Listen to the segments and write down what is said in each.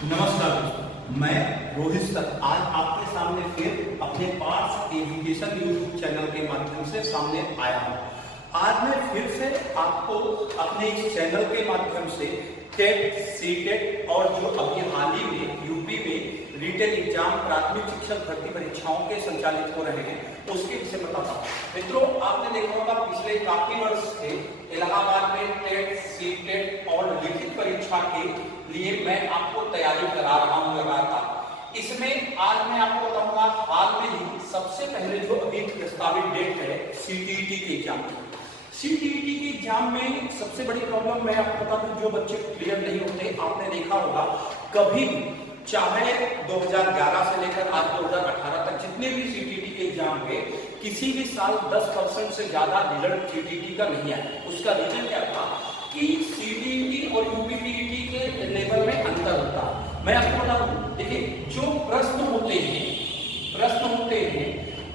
नमस्कार दोस्तों, मैं रोहित सर आज आपके सामने फिर अपने पार्ट्स एजुकेशन यूट्यूब चैनल के माध्यम से सामने आया हूँ। आज मैं फिर से आपको अपने इस चैनल के माध्यम से टेट, सीटेट और जो अभी हाल ही में यूपी में रिटेन एग्जाम प्राथमिक शिक्षक भर्ती परीक्षाओं के संचालित हो रहे हैं उसके विषय बताता हूँ। मित्रों, आपने देखा होगा पिछले काफी वर्ष से इलाहाबाद में टेट, सीटेट और लिखित परीक्षा के लिए मैं आपको तैयारी करा रहा हूँ लगातार। इसमें आज मैं आपको बताऊंगा हाल में ही सबसे पहले जो अभी प्रस्तावित डेट है सीटीईटी के एग्जाम की। सीटीईटी के एग्जाम में सबसे बड़ी प्रॉब्लम मैं आपको बता दूं, जो बच्चे क्लियर नहीं होते, आपने देखा होगा कभी चाहे 2011 से लेकर आज 2018 तक जितने भी सीटीईटी के एग्जाम हुए, किसी भी साल 10% से ज्यादा रिजल्ट सीटीईटी का नहीं आया। उसका रीजन क्या था कि सीटीईटी और यूपीपीईटी के लेवल में अंतर होता है। मैं आपको बता दूं, देखिए जो प्रश्न होते हैं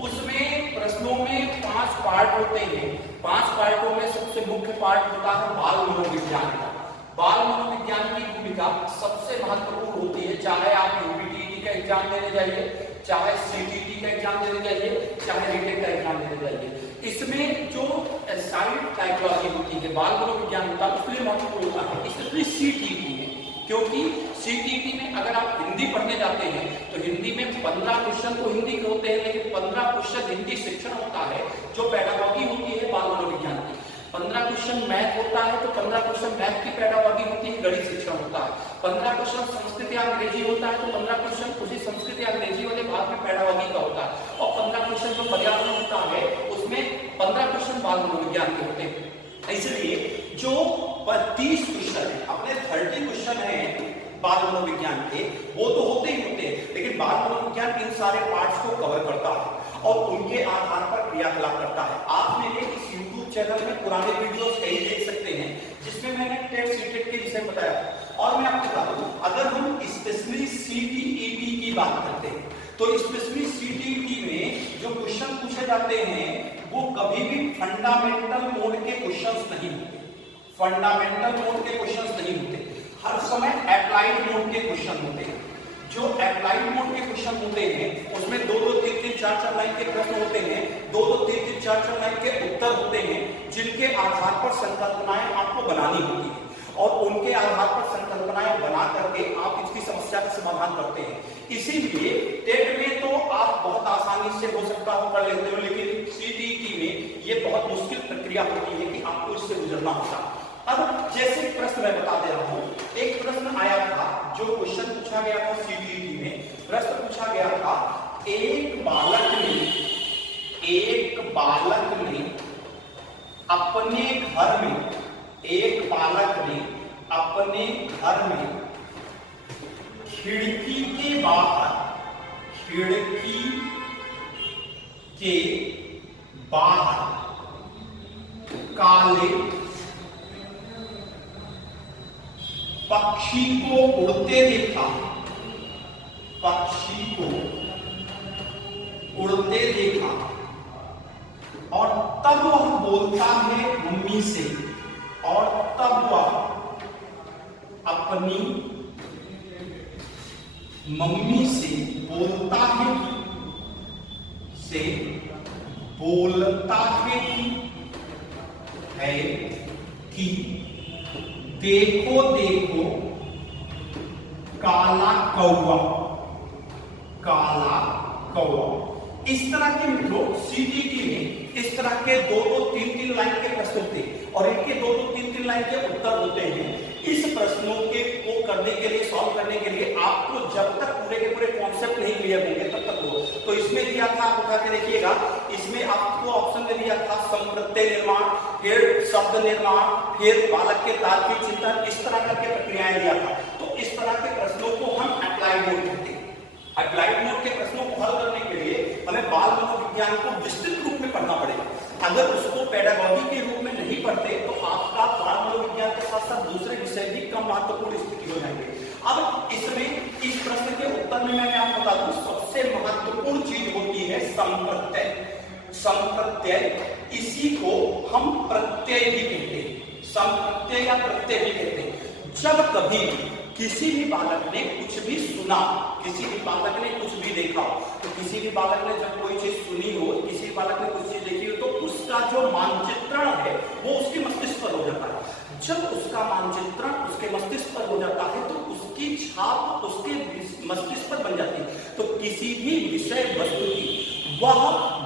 उसमें प्रश्नों में 5 पार्ट होते हैं। 5 पार्टों में सबसे मुख्य पार्ट होता है बाल मनोविज्ञान का। बाल मनोविज्ञान की भूमिका सबसे महत्वपूर्ण होती है, चाहे आप यूपीपीईटी का एग्जाम देने जाइए, चाहे सीटीईटी का एग्जाम देने जाइए, चाहे रिटेन का एग्जाम देने जाइए। इसमें जो साइड साइकोलॉजी होती है, बाल मनोविज्ञान होता है, उसके लिए महत्वपूर्ण होता है, इसलिए सीटीईटी है। क्योंकि सीटीईटी में अगर आप हिंदी पढ़ने जाते हैं तो हिंदी में 15 क्वेश्चन तो हिंदी के होते हैं, लेकिन 15 क्वेश्चन हिंदी शिक्षण होता है जो पेडागॉजी होती है बाल मनोविज्ञान की। 15 क्वेश्चन मैथ होता है तो 15 क्वेश्चन मैथ की पेडागॉजी होती है, गणित शिक्षण होता है। 15 क्वेश्चन संस्कृत या अंग्रेजी होता है तो 15 क्वेश्चन उसी संस्कृत या अंग्रेजी वाले भाग में पेडागॉजी का होता है। और 15 क्वेश्चन जो पर्यावरण होता है उसमें 15 क्वेश्चन बाल मनोविज्ञान के होते हैं। इसलिए जो 30 क्वेश्चन है, अपने 30 क्वेश्चन है बाल मनोविज्ञान के, वो तो होते ही होते हैं, लेकिन बाल मनोविज्ञान इन सारे पार्ट्स को कवर करता है और उनके आधार पर क्रियाकलाप करता है। आप मेरे इस यूट्यूब चैनल में पुराने वीडियोस कई देख सकते हैं जिसमें मैंने टेट, सीटेट के विषय बताया। और मैं आपको बता दूं, अगर हम स्पेशली सीटीईटी की बात करते हैं तो स्पेशली सीटीईटी में जो क्वेश्चन पूछे जाते हैं वो कभी भी फंडामेंटल मोड के क्वेश्चंस नहीं होते। फंडामेंटल मोड के क्वेश्चंस नहीं होते, हर समय अप्लाइड मोड के क्वेश्चन होते हैं। जो अप्लाइड मोड के क्वेश्चन होते हैं उसमें 2-2, 3-3, 4-4 लाइन के प्रश्न होते हैं, 2-2, 3-3, 4-4 लाइन के उत्तर होते हैं, जिनके आधार पर संकल्पनाएं आपको बनानी होती है और उनके आधार पर संकल्पनाएं बना करके आप इसकी समस्या का समाधान करते हैं। इसीलिए टेट में तो आप बहुत आसानी से हो सकता हो कर लेते हो, लेकिन सीटीईटी में ये बहुत मुश्किल प्रक्रिया होती है कि आपको इससे गुजरना होता है। अब जैसे प्रश्न मैं बता दे रहा हूं, एक प्रश्न आया था, जो क्वेश्चन पूछा गया था सीटीईटी में, प्रश्न पूछा गया था एक बालक ने अपने घर में, एक बालक ने अपने घर में खिड़की के बाहर काले पक्षी को उड़ते देखा, और तब वह बोलता है मम्मी से, और तब वह अपनी मम्मी से बोलता है कि देखो देखो काला कौवा। इस तरह के मित्रों सीटीईटी में इस तरह के 2-2, 3-3 लाइन के प्रश्न होते हैं और इनके 2-2, 3-3 लाइन के उत्तर होते हैं। इस प्रश्नों को करने के लिए, सॉल्व करने के लिए आपको जब तक पूरे के पूरे कॉन्सेप्ट नहीं क्लियर होंगे तब तक हो। तो इसमें दिया था, आप उठा के देखिएगा, इसमें आपको ऑप्शन में दिया था संप्रत्यय निर्माण, फिर शब्द निर्माण, फिर बालक के तार्किक चिंतन, इस तरह करके प्रक्रियाएं दिया था। तो इस तरह के प्रश्नों को हम अप्लाइड मोड कहते हैं। अप्लाइड मोड के प्रश्नों को हल करने के लिए हमें बाल मनोविज्ञान को विस्तृत रूप में पढ़ना पड़ेगा। अगर उसको पेडागॉजी के रूप में नहीं पढ़ते तो आपका बाल मनोविज्ञान के साथ साथ दूसरे विषय भी कम महत्वपूर्ण स्थिति हो जाएंगे। अब इसमें इस प्रश्न के उत्तर में मैं आपको बता दूं, सबसे महत्वपूर्ण चीज होती है संप्रत्यय। इसी को हम प्रत्यय भी कहते हैं, संप्रत्यय या प्रत्यय भी कहते हैं। जब कभी किसी भी बालक ने कुछ भी सुना, किसी भी बालक ने कुछ भी देखा हो, तो किसी भी बालक ने जब कोई चीज सुनी हो, किसी भी बालक ने कुछ चीज देखी हो, तो उसका जो मानचित्रण है वो उसके मस्तिष्क पर हो जाता है। जब उसका मानचित्रण उसके मस्तिष्क पर हो जाता है तो उसकी छाप उसके मस्तिष्क पर बन जाती है। तो किसी भी विषय वस्तु की वह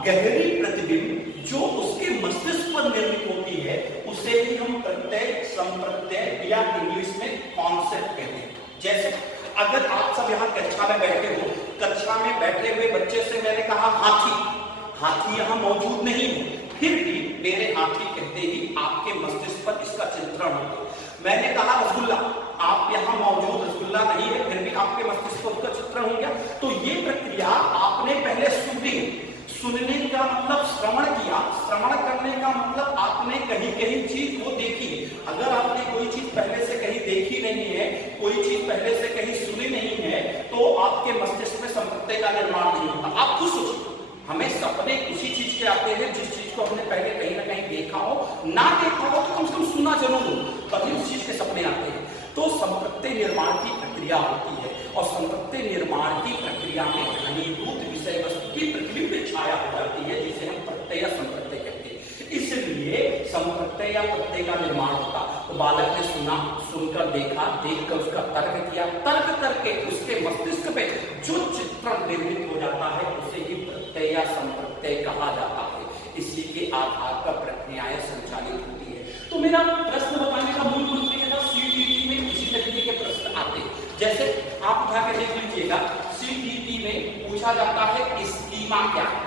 गहरी प्रतिबिंब जो उसके मस्तिष्क पर निर्मित होती है उसे ही हम प्रत्यय, संप्रत्यय या इंग्लिश में कॉन्सेप्ट कहते हैं। जैसे अगर आप सब यहाँ कक्षा में बैठे हो, कक्षा में बैठे हुए बच्चे से मैंने कहा हाथी, हाथी यहाँ मौजूद नहीं है, फिर भी मेरे हाथी कहते ही आपके मस्तिष्क पर इसका चित्रण होता है। मैंने कहा रसगुल्ला, आप यहाँ मौजूद रसगुल्ला नहीं है, फिर भी आपके मस्तिष्क पर उसका चित्रण हो गया। तो ये प्रक्रिया आपने पहले सुनी, सुनने का मतलब श्रवण किया, श्रवण करने का मतलब आपने कहीं कहीं चीज वो देखी। अगर आपने कोई चीज पहले से कहीं देखी नहीं है, कोई चीज पहले से कहीं सुनी नहीं है, तो आपके मस्तिष्क में संप्रत्यय का निर्माण नहीं होता। आप खुद सोचिए, हमें सपने उसी चीज के आते हैं जिस चीज को हमने पहले कहीं ना कहीं देखा हो, ना देखा हो तो कम से कम सुना जरूर हो, तभी उस चीज के सपने आते हैं। तो संप्रत्यय निर्माण की प्रक्रिया होती है और संप्रत्यय निर्माण की प्रक्रिया में घनीभूत विषय वस्तु की प्रतिबिंब छाया हो जाती है, जिसे हम प्रत्यय या संप्रत्यय कहते हैं। इसलिए संप्रत्यय या प्रत्यय का निर्माण होता। तो बालक ने सुना, सुनकर देखा, देखकर उसका तर्क किया, तर्क करके उसके मस्तिष्क पे जो चित्रण निर्मित हो जाता है उसे ही प्रत्यय या संप्रत्यय कहा जाता है। इसी के आधार पर प्रक्रियाएं संचालित होती है। तो मेरा प्रश्न बताने का मूल मंत्र यह था, सीटीटी में इसी तरीके के प्रश्न आते हैं। जैसे आप उठा के देख लीजिएगा, सीटीटी में पूछा जाता है स्कीमा क्या है,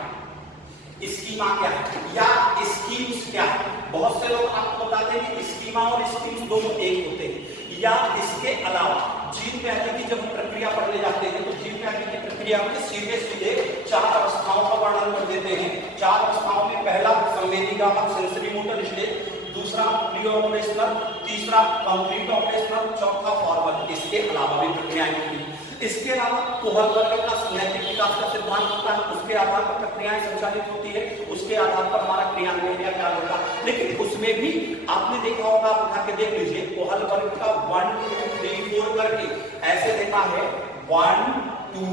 स्कीमा क्या है या स्कीम्स क्या है। बहुत से लोग आपको बता देंगे स्कीमा और स्कीम्स दोनों एक होते हैं। या इसके अलावा जीन व्याधि की जब प्रक्रिया पढ़ने जाते हैं तो जीन व्याधि की प्रक्रिया में सीधे सीधे 4 अवस्थाओं का वर्णन कर देते हैं। 4 अवस्थाओं में पहला संवेदीगामक सेंसरी मोटर स्टेज, दूसरा प्री ऑपरेशनल, तीसरा कंप्लीट ऑपरेशनल, चौथा फॉरवर्ड। इसके अलावा भी प्रक्रियाएं होती हैं। इसके अलावा कोहलबर्ग का नैतिक विकास का सिद्धांत होता है, उसके आधार पर प्रक्रियाएं संचालित होती है, उसके आधार पर हमारा क्रियान्वयन या क्या होता है। लेकिन उसमें भी आपने देखा होगा, आप उठा के देख लीजिए, कोहलबर्ग का 1 2 3 4 करके ऐसे देता है, 1 2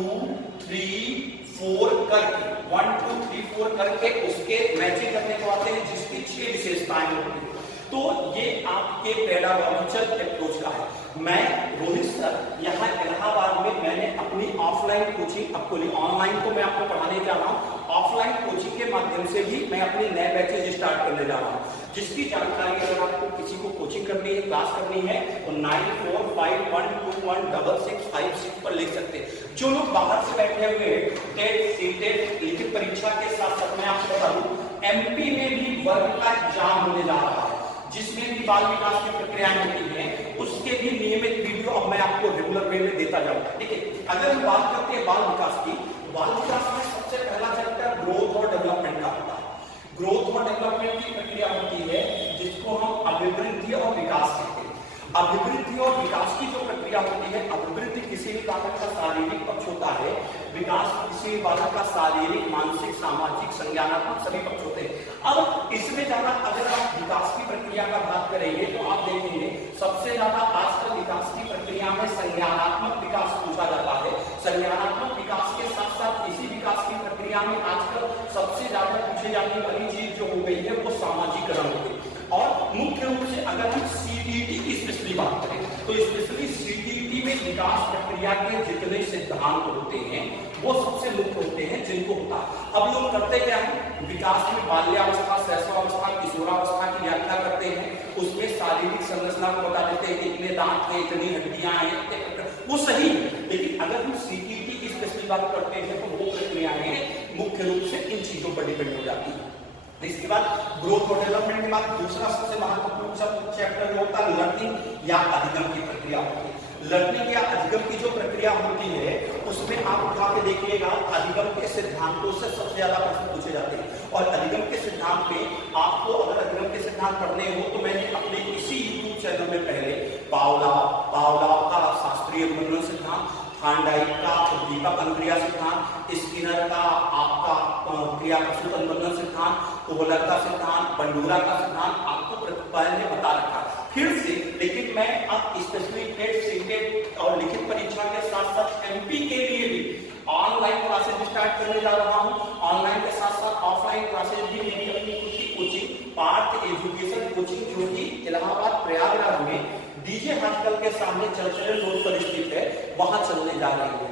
3 4 करके 1 2 3 4 करके उसके मैचिंग करने को आते हैं, जिसकी 6 विशेषताएं होती है। तो ये आपके पेडागॉजिकल अप्रोच का है। मैं रोहित सर यहाँ इलाहाबाद में मैंने अपनी ऑफलाइन कोचिंग आपको ली, ऑनलाइन तो मैं आपको पढ़ाने जा रहा हूँ, ऑफलाइन कोचिंग के माध्यम से भी मैं अपने नए बैचेज स्टार्ट करने जा रहा हूँ। जिसकी जानकारी अगर आपको किसी को कोचिंग करनी है, क्लास करनी है, तो 9451216656 पर लिख सकते हैं। जो लोग बाहर से बैठे हुए टेट सीटेट लिखित परीक्षा के साथ साथ मैं आपको बता दूं, एमपी में भी वर्ग का एग्जाम होने जा रहा है, जिसमें भी बाल विकास की प्रक्रियाएं होती हैं, उसके भी नियमित वीडियो अब मैं आपको रेगुलर वे में देता जाऊंगा। ठीक है, अगर हम बात करते हैं बाल विकास की, बाल विकास में सबसे पहला चैप्टर ग्रोथ और डेवलपमेंट का होता है। ग्रोथ और डेवलपमेंट की प्रक्रिया होती है जिसको हम अभिवृद्धि और विकास कहते हैं। अभिवृद्धि और विकास की जो प्रक्रिया होती है, अभिवृद्धि किसी भी बालक का शारीरिक पक्ष होता है, विकास किसी भी बालक का शारीरिक, मानसिक, सामाजिक, संज्ञानात्मक सभी पक्ष होते हैं। अब इसमें ज्यादा अगर आप विकास की प्रक्रिया का बात करेंगे तो आप देखेंगे सबसे ज्यादा आजकल विकास की प्रक्रिया में संज्ञानात्मक विकास पूछा जाता है। संज्ञानात्मक विकास के साथ साथ इसी विकास की प्रक्रिया में आजकल सबसे ज्यादा पूछे जाने वाली चीज जो हो गई है वो सामाजिकरण हो गई। और मुख्य रूप से अगर हम सीटीटी की स्पेशली बात करें तो स्पेशली सीटीटी में विकास प्रक्रिया के जितने सिद्धांत होते हैं वो सबसे मुख्य होते हैं जिनको होता है। अब लोग करते क्या है, विकास में बाल्यावस्था, शैशवावस्था, किशोरावस्था की व्याख्या करते हैं, उसमें शारीरिक संरचना को बता देते हैं, इतने दांत हैं, इतनी हड्डियां हैं, वो सही है। लेकिन अगर हम सीटीटी की स्पेशली बात करते हैं तो वो प्रक्रियाएं मुख्य रूप से इन चीजों पर डिपेंड हो जाती है। इसके बाद ग्रोथ और डेवलपमेंट के बाद दूसरा सबसे महत्वपूर्ण चैप्टर जो होता है लर्निंग या अधिगम की प्रक्रिया होती है। लर्निंग या अधिगम की जो प्रक्रिया होती है उसमें आप उठा के देखिएगा, अधिगम के सिद्धांतों से सबसे ज्यादा प्रश्न पूछे जाते हैं। और अधिगम के सिद्धांत में आपको अगर अधिगम के सिद्धांत पढ़ने हो तो मैंने अपने इसी यूट्यूब चैनल में पहले पावलोव का शास्त्रीय मनोरंजन सिद्धांत, थार्नडाइक का उद्दीपक अनुक्रिया सिद्धांत, स्किनर का आपका क्रिया प्रसूत अनुबंधन सिद्धांत, कोहलर का सिद्धांत, बंडूरा का सिद्धांत आपको पहले बता रखा। फिर से लेकिन मैं अब स्पेशली टेट, सीटेट और लिखित परीक्षा के साथ साथ एमपी के लिए भी ऑनलाइन क्लासेस स्टार्ट करने जा रहा हूं। ऑनलाइन के साथ साथ ऑफलाइन क्लासेस भी मेरी अपनी खुद की कोचिंग पार्थ एजुकेशन कोचिंग जो कि इलाहाबाद प्रयागराज में डीजे हॉस्टल के सामने चर्चल रोड पर स्थित है, वहां चलने जा रही है।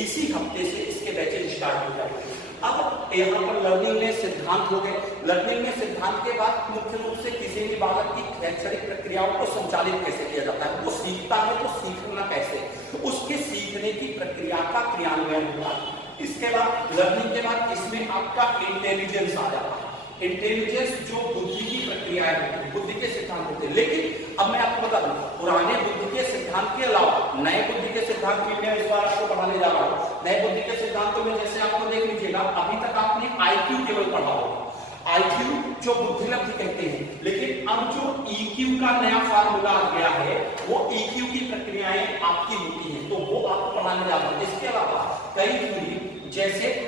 इसी हफ्ते से इसके बैचेज स्टार्ट हो जाएंगे। अब यहाँ पर लर्निंग में सिद्धांत हो गए। लर्निंग में सिद्धांत के बाद मुख्य रूप से किसी भी बालक की शैक्षणिक प्रक्रियाओं को संचालित कैसे किया जाता है, वो सीखता है तो सीखना कैसे, उसके सीखने की प्रक्रिया का क्रियान्वयन होता है। इसके बाद लर्निंग के बाद इसमें आपका इंटेलिजेंस आ जाता है। इंटेलिजेंस जो बुद्धि की प्रक्रियाएं होती है, बुद्धि के सिद्धांत होते हैं। लेकिन अब मैं आपको बता दूं, पुराने बुद्धि के सिद्धांत के अलावा नए बुद्धि के सिद्धांत भी मैं इस बार आपको पढ़ाने जा रहा हूं। नए बुद्धि के सिद्धांतों में जैसे आपको देख लीजिएगा, अभी तक आपने आईक्यू केवल पढ़ा होगा, आईक्यू जो बुद्धिलब्धि कहते हैं। लेकिन अब जो ईक्यू का नया फार्मूला आ गया है, वो ईक्यू की प्रक्रियाएं आपकी होती हैं, तो वो आपको पढ़ाने जा रहा हूं। इसके अलावा कई थ्योरी, जैसे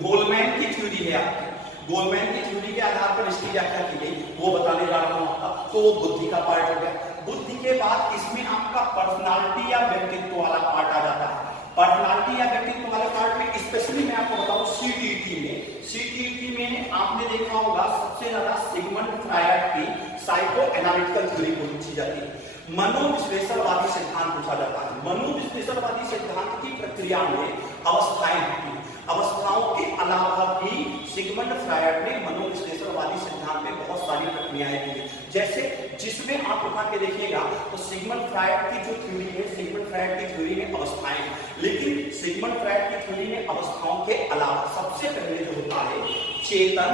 गोलमैन की थ्योरी है आपकी, गोलमैन की थ्योरी के आधार पर इसकी व्याख्या की गई, वो बताने जा रहा हूं। तो वो बुद्धि का पार्ट हो गया। बुद्धि के बाद इसमें आपका पर्सनालिटी या व्यक्तित्व वाला पार्ट आ जाता है। पर्सनालिटी या व्यक्तित्व वाले पार्ट में स्पेशली मैं आपको बताऊं, सीटीईटी में आपने देखा होगा सबसे ज्यादा सिगमंड फ्रायड की साइको एनालिटिकल थ्योरी को पूछी जाती है। मनोविश्लेषणवादी सिद्धांत पूछा जाता है। मनोविश्लेषणवादी सिद्धांत की प्रक्रिया में अवस्थाएं होती हैं। अवस्थाओं के अलावा भी सिगमंड फ्रायड ने मनोविश्लेषणवादी सिद्धांत में बहुत सारी प्रक्रियाएं की, जैसे जिसमें आप उठा के देखिएगा तो सिगमंड फ्रायड की जो थ्योरी है, सिगमंड फ्रायड की थ्योरी में अवस्थाएं हैं। लेकिन सिगमंड फ्रायड की थ्योरी में अवस्थाओं के अलावा सबसे पहले जो होता है चेतन,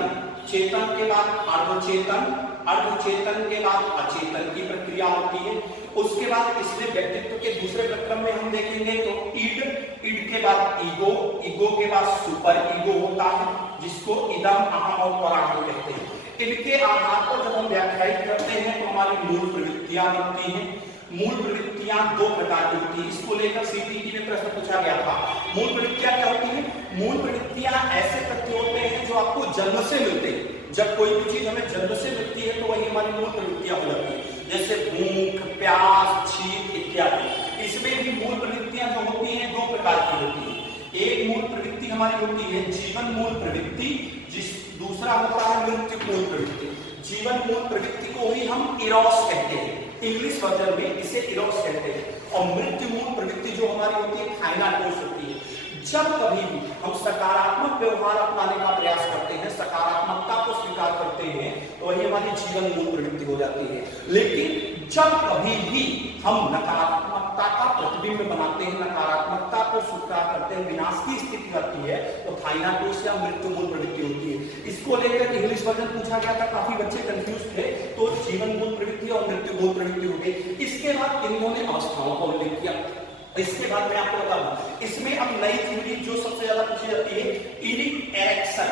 चेतन के बाद अर्धचेतन, अर्धचेतन के बाद अचेतन की प्रक्रिया होती है। उसके बाद इसमें व्यक्तित्व के दूसरे प्रक्रम में हम देखेंगे तो ईड, ईड के बाद ईगो, ईगो के बाद सुपर ईगो होता है, जिसको इदम, अहम और पराहम कहते हैं। इनके आधार पर जब हम व्याख्यायित करते हैं तो हमारी मूल प्रवृत्तियां बनती हैं। मूल प्रवृत्तियां दो प्रकार की होती है, इसको लेकर सीटीईटी में प्रश्न पूछा गया था। मूल प्रवृत्तियां क्या होती है? मूल प्रवृत्तियां ऐसे तथ्य होते हैं जो आपको जन्म से मिलते हैं। जब कोई भी चीज हमें जन्म से मिलती है तो वही हमारी मूल प्रवृत्तियां हो जाती है, जैसे भूख, प्यास, छींक इत्यादि। इसमें भी मूल प्रवृत्तियां जो होती हैं दो प्रकार की होती है। एक मूल प्रवृत्ति हमारी होती है जीवन मूल प्रवृत्ति, दूसरा होता है मृत्यु मूल प्रवृत्ति। जीवन मूल प्रवृत्ति को ही हम इरोस कहते हैं, इंग्लिश वर्जन में इसे इरोस कहते हैं। और मृत्यु मूल प्रवृत्ति जो हमारी होती है थाइनाटोस होती है। जब कभी भी हम सकारात्मक व्यवहार अपनाने का प्रयास करते हैं, सकारात्मकता को स्वीकार करते हैं, तो वही हमारी जीवन मूल प्रवृत्ति हो जाती है। लेकिन जब कभी भी हम नकारात्मकता का प्रतिबिंब बनाते हैं, नकारात्मकता को स्वीकार करते हैं, विनाश की स्थिति करती है, तो थाइनाटोस या मृत्यु मूल प्रवृत्ति होती है। इसको लेकर इंग्लिश वर्जन पूछा गया था, काफी बच्चे कंफ्यूज थे, तो जीवन मूल प्रवृत्ति और मृत्यु मूल प्रवृत्ति हो गई। इसके बाद इन्होंने अवस्थाओं का उल्लेख किया। इसके बाद मैं आपको बता दूं, इसमें अब नई थ्योरी जो सबसे ज्यादा पूछी जाती है, इरिक एरिक्सन,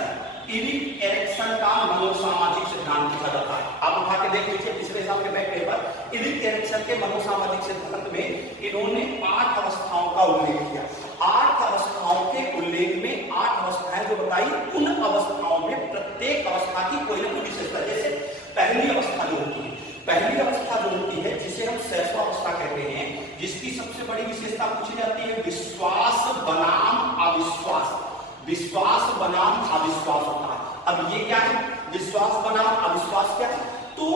इरिक एरिक्सन का मनोसामाजिक सिद्धांत पूछा जाता है। आप उठा के देख लीजिए पिछले साल के बैक पेपर, इरिक एरिक्सन के मनोसामाजिक सिद्धांत में इन्होंने 8 अवस्थाओं का उल्लेख किया। 8 अवस्थाओं के उल्लेख में 8 अवस्थाएं जो बताई, उन अवस्थाओं में प्रत्येक अवस्था की कोई ना कोई विशेषता। जैसे पहली अवस्था जो होती है, पहली अवस्था जो होती है जिसे हम शैशवावस्था कहते हैं, जिसकी सबसे बड़ी विशेषता पूछी जाती है विश्वास बनाम अविश्वास। विश्वास बनाम अविश्वास होता है। अब ये क्या है? विश्वास बनाम अविश्वास क्या है? तो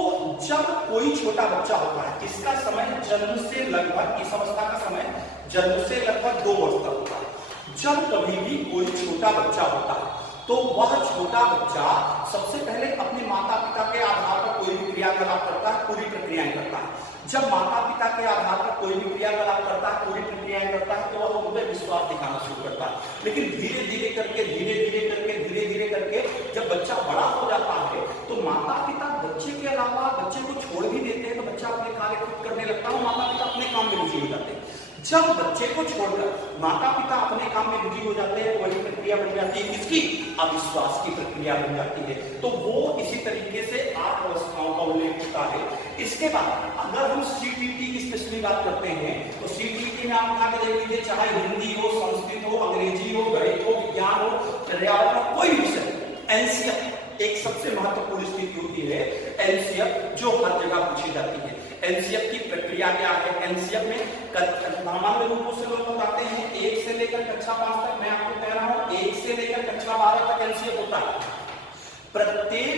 जब कोई छोटा बच्चा होता है, इसका समय जन्म से लगभग, इस अवस्था का समय जन्म से लगभग 2 वर्ष तक होता है। जब कभी भी कोई छोटा बच्चा होता है तो वह छोटा बच्चा सबसे पहले अपने माता पिता के आधार पर कोई भी क्रियाकलाप करता है, पूरी प्रक्रियाएं करता है। जब माता पिता के आधार पर कोई भी क्रियाकलाप करता है, पूरी प्रक्रियाएं करता है, तो वह उन पर विश्वास दिखाना शुरू करता है। लेकिन धीरे धीरे करके जब बच्चा बड़ा हो जाता है तो माता पिता बच्चे के अलावा बच्चे को छोड़ भी देते हैं, तो बच्चा अपने कार्य खुद करने लगता है, माता पिता अपने काम में बिजी हो जाते हैं। जब बच्चे को छोड़कर माता पिता अपने काम में बिजी हो जाते हैं, तो वही प्रक्रिया बन जाती है किसकी? अविश्वास की प्रक्रिया बन जाती है। तो वो इसी तरीके से 8 अवस्थाओं का उल्लेख होता है। इसके बाद अगर हम सीटीईटी की स्पेशली बात करते हैं तो सीटीईटी में आप उठा के देख लीजिए, चाहे हिंदी हो, संस्कृत हो, अंग्रेजी हो, गणित हो, विज्ञान हो, पर्यावरण, कोई विषय, एनसीएफ एक सबसे महत्वपूर्ण स्थिति होती है, एनसीएफ जो हर जगह पूछी जाती है। एनसीएफ की प्रक्रिया क्या है। एनसीएफ में सामान्य रूपों से लोग बताते हैं 1 से लेकर कक्षा 5 तक। मैं आपको कह रहा हूं 1 से लेकर कक्षा 12 तक एनसीएफ होता है। प्रत्येक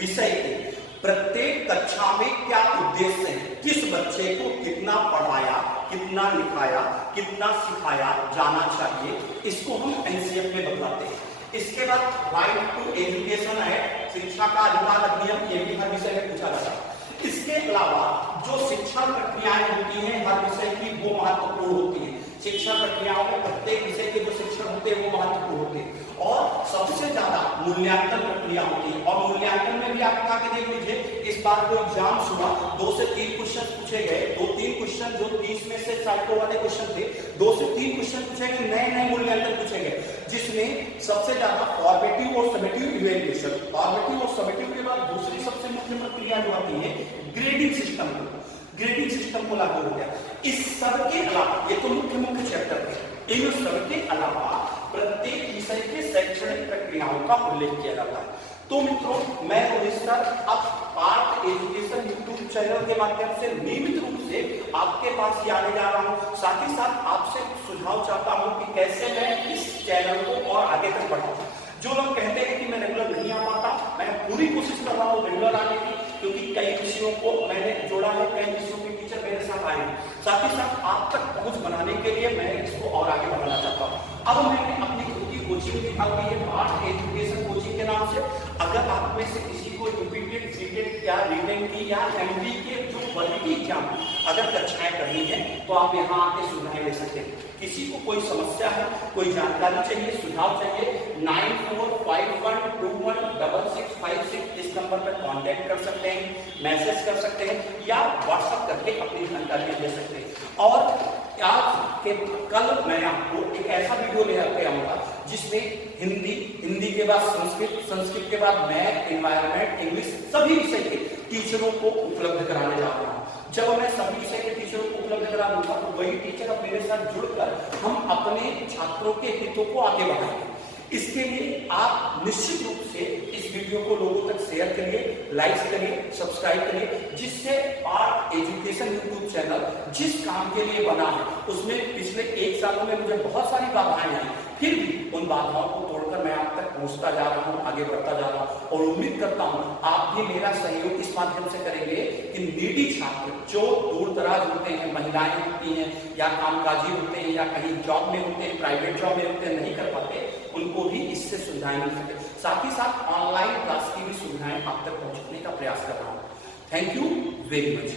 विषय के प्रत्येक कक्षा में क्या उद्देश्य है, किस बच्चे को कितना पढ़ाया, कितना लिखाया, कितना सिखाया जाना चाहिए, इसको हम एनसीएफ में बतलाते हैं। इसके बाद राइट टू एजुकेशन है, शिक्षा का अधिकार अधिनियम, ये भी हर विषय में पूछा जाता है। इसके अलावा जो शिक्षण प्रक्रियाएं होती हैं हर विषय की, वो महत्वपूर्ण होती है। शिक्षण प्रक्रियाओं में प्रत्येक विषय के जो शिक्षण होते हैं वो महत्वपूर्ण होते हैं। और सबसे ज्यादा मूल्यांकन प्रक्रिया होती है। और मूल्यांकन में भी आप उठा के देख लीजिए, इस बार जो एग्जाम हुआ 2 से 3 क्वेश्चन पूछे गए। 2-3 क्वेश्चन जो 30 में से साइको वाले क्वेश्चन थे, 2 से 3 क्वेश्चन पूछे गए, नए मूल्यांकन पूछे गए, जिसमें सबसे ज्यादा फॉर्मेटिव और समेटिव इवैल्यूएशन। फॉर्मेटिव और समेटिव के बाद दूसरी सबसे मुख्य प्रक्रिया जो आती है ग्रेडिंग सिस्टम को लागू हो गया। इस सब के अलावा, ये तो मुख्य चैप्टर थे, इन सब के अलावा प्रत्येक विषय के शैक्षणिक प्रक्रियाओं का उल्लेख किया जाता है। तो मित्रों, मैं रोहित सर अब पार्थ एजुकेशन यूट्यूब चैनल के माध्यम से नियमित रूप से आपके पास ही आने जा रहा हूं। साथ ही साथ आपसे सुझाव चाहता हूं कि कैसे मैं इस चैनल को और आगे तक बढ़ाऊं। जो लोग कहते हैं कि मैं रेगुलर नहीं आ पाता, मैं पूरी कोशिश कर रहा हूँ रेगुलर आने की, क्योंकि कई विषयों को मैंने जोड़ा है, कई विषयों के टीचर मेरे साथ आए हैं। साथ ही साथ आप तक पहुंच बनाने के लिए मैं इसको और आगे बढ़ाना चाहता हूँ। अब मैंने अपनी खुद की कोचिंग निकाली है, पार्थ एजुकेशन कोचिंग के नाम से। अगर आप में से किसी को यूपीटेट, सीटेट या रिटेन की या एमडी के जो वर्दी एग्जाम अगर कक्षाएं करनी है, तो आप यहाँ आके सुविधाएं ले सकते हैं। किसी को कोई समस्या है, कोई जानकारी चाहिए, सुझाव चाहिए, 9451216656 इस नंबर पर कांटेक्ट कर सकते हैं, मैसेज कर सकते हैं या व्हाट्सएप करके अपनी जानकारी ले सकते हैं। और आज के कल मैं आपको एक ऐसा वीडियो ले आऊंगा जिसमें हिंदी के बाद संस्कृत के बाद मैथ, एनवायरनमेंट, इंग्लिश सभी विषय के टीचरों को उपलब्ध कराने जा रहा हूं। जब मैं सभी विषय के टीचरों को उपलब्ध करा दूंगा तो वही टीचर अब मेरे साथ जुड़कर हम अपने छात्रों के हितों को आगे बढ़ाएंगे। इसके लिए आप निश्चित रूप से इस वीडियो को लोगों तक शेयर करिए, लाइक करिए, सब्सक्राइब करिए, जिससे पार्थ एजुकेशन यूट्यूब चैनल जिस काम के लिए बना है उसमें पिछले 1 साल में मुझे बहुत सारी बाधाएं आई, फिर भी उन बाधाओं को तोड़कर मैं आप तक पहुंचता जा रहा हूं, आगे बढ़ता जा रहा हूं। और उम्मीद करता हूं आप भी मेरा सहयोग इस माध्यम से करेंगे कि नीडी छात्र जो दूर दराज होते हैं, महिलाएं होती हैं या कामकाजी होते हैं या कहीं जॉब में होते हैं, प्राइवेट जॉब में होते हैं, नहीं कर पाते, उनको भी इससे सुविधाएं मिल सके। साथ ही साथ ऑनलाइन क्लास की भी सुविधाएं आप तक पहुंचाने का प्रयास कर रहा हूं। Thank you very much.